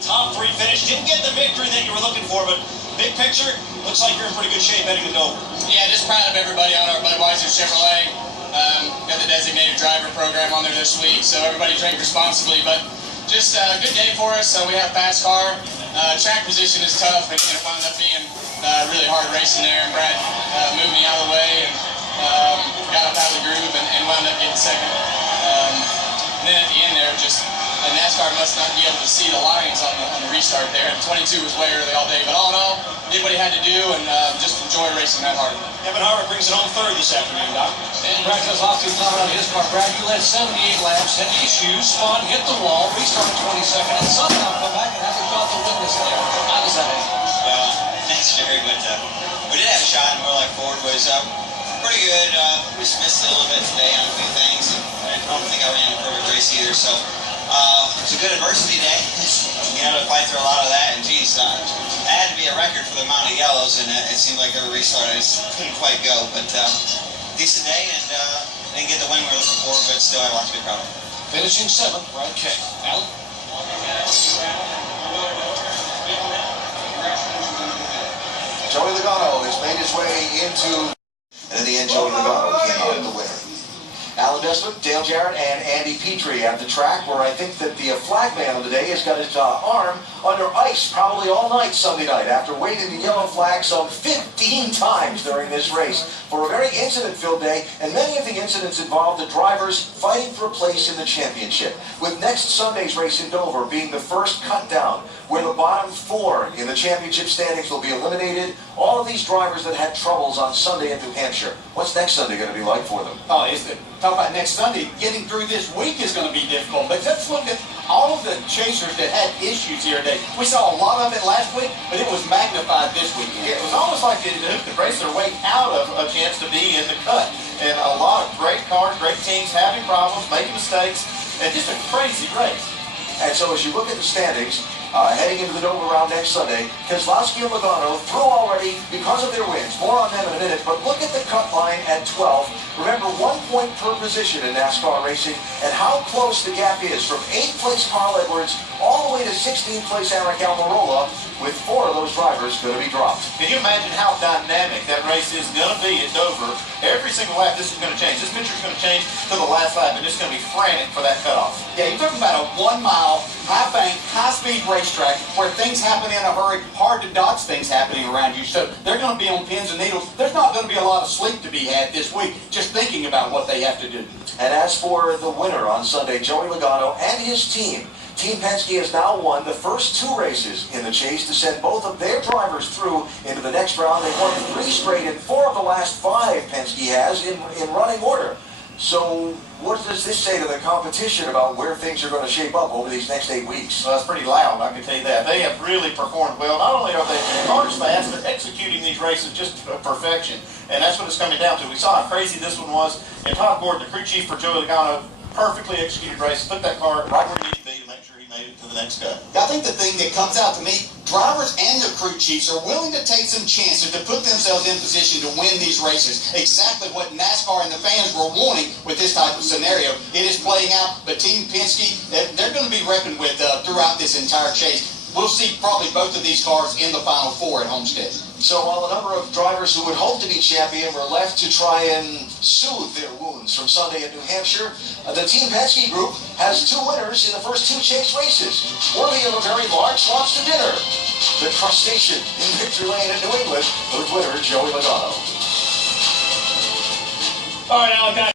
Top three finish. Didn't get the victory that you were looking for, but big picture, looks like you're in pretty good shape heading to Dover. Yeah, just proud of everybody on our Budweiser Chevrolet. Got the designated driver program on there this week, so everybody drink responsibly. But just a good day for us. We have a fast car. Track position is tough, and it wound up being really hard racing there. And Brad moved me out of the way and got up out of the groove and wound up getting second. And then at the end there, just NASCAR must not be able to see the lines on the restart there. And 22 was way early all day. But all in all, did what he had to do and just enjoy racing that hard. Evan Harvick brings it home third this afternoon, Doc. And Brad goes off to the top of his car. Brad, you led 78 laps, had issues, spun, hit the wall, restarted 22nd, and somehow come back and hasn't caught the witness there. How does that end? Well, thanks, Jerry, but we did have a shot, and more like Ford was pretty good. We just missed a little bit today on a few things, and I don't think I ran a perfect race either, so it was a good adversity day. You know, to fight through a lot of that, and geez, that had to be a record for the amount of yellows, and it seemed like every restart I just couldn't quite go, but decent day, and didn't get the win we were looking for, but still I have a lot to be proud of. Finishing 7th, Brad K. Alan? Joey Logano has made his way into, and in the end, Joey Logano came out the winner. Alan Desmond, Dale Jarrett, and Andy Petrie at the track, where I think that the flag man of the day has got his arm under ice probably all night Sunday night after waving the yellow flag some 15 times during this race for a very incident-filled day, and many of the incidents involved the drivers fighting for a place in the championship, with next Sunday's race in Dover being the first cut down, where the bottom 4 in the championship standings will be eliminated. All of these drivers that had troubles on Sunday in New Hampshire, what's next Sunday going to be like for them? Oh, talk about next Sunday. Getting through this week is going to be difficult. But just look at all of the chasers that had issues here today. We saw a lot of it last week, but it was magnified this weekend. It was almost like they could race their way out of a chance to be in the cut. And a lot of great cars, great teams having problems, making mistakes, and just a crazy race. And so as you look at the standings, heading into the Dover round next Sunday, Keselowski and Logano through already because of their wins. More on them in a minute, but look at the cut line at 12. Remember, 1 point per position in NASCAR racing, and how close the gap is from 8th place Carl Edwards all the way to 16th place Eric Almirola, with 4 of those drivers going to be dropped. Can you imagine how dynamic that race is going to be at Dover? Every single lap, this is going to change. This picture is going to change to the last lap, and it's going to be frantic for that cutoff. Yeah, you're talking about a 1-mile, high-bank, high-speed racetrack where things happen in a hurry, hard to dodge things happening around you. So they're going to be on pins and needles. There's not going to be a lot of sleep to be had this week just thinking about what they have to do. And as for the winner on Sunday, Joey Logano and his team, Team Penske has now won the first 2 races in the chase to send both of their drivers through into the next round. They've won 3 straight, and 4 of the last 5 Penske has in running order. So what does this say to the competition about where things are going to shape up over these next 8 weeks? Well, that's pretty loud, I can tell you that. They have really performed well. Not only are they cars fast, but executing these races just to perfection. And that's what it's coming down to. We saw how crazy this one was. And Todd Gordon, the crew chief for Joey Logano, perfectly executed race, put that car right where he needed to be to make sure he made it to the next cut. I think the thing that comes out to me, drivers and the crew chiefs are willing to take some chances to put themselves in position to win these races. Exactly what NASCAR and the fans were wanting with this type of scenario. It is playing out, but Team Penske, they're going to be reckoned with throughout this entire chase. We'll see probably both of these cars in the Final 4 at Homestead. So while a number of drivers who would hope to be champion were left to try and soothe their wounds from Sunday in New Hampshire, the Team Penske group has 2 winners in the first 2 chase races, worthy of a very large lobster dinner. The crustacean in Victory Lane in New England, with winner Joey Logano. All right, Alec.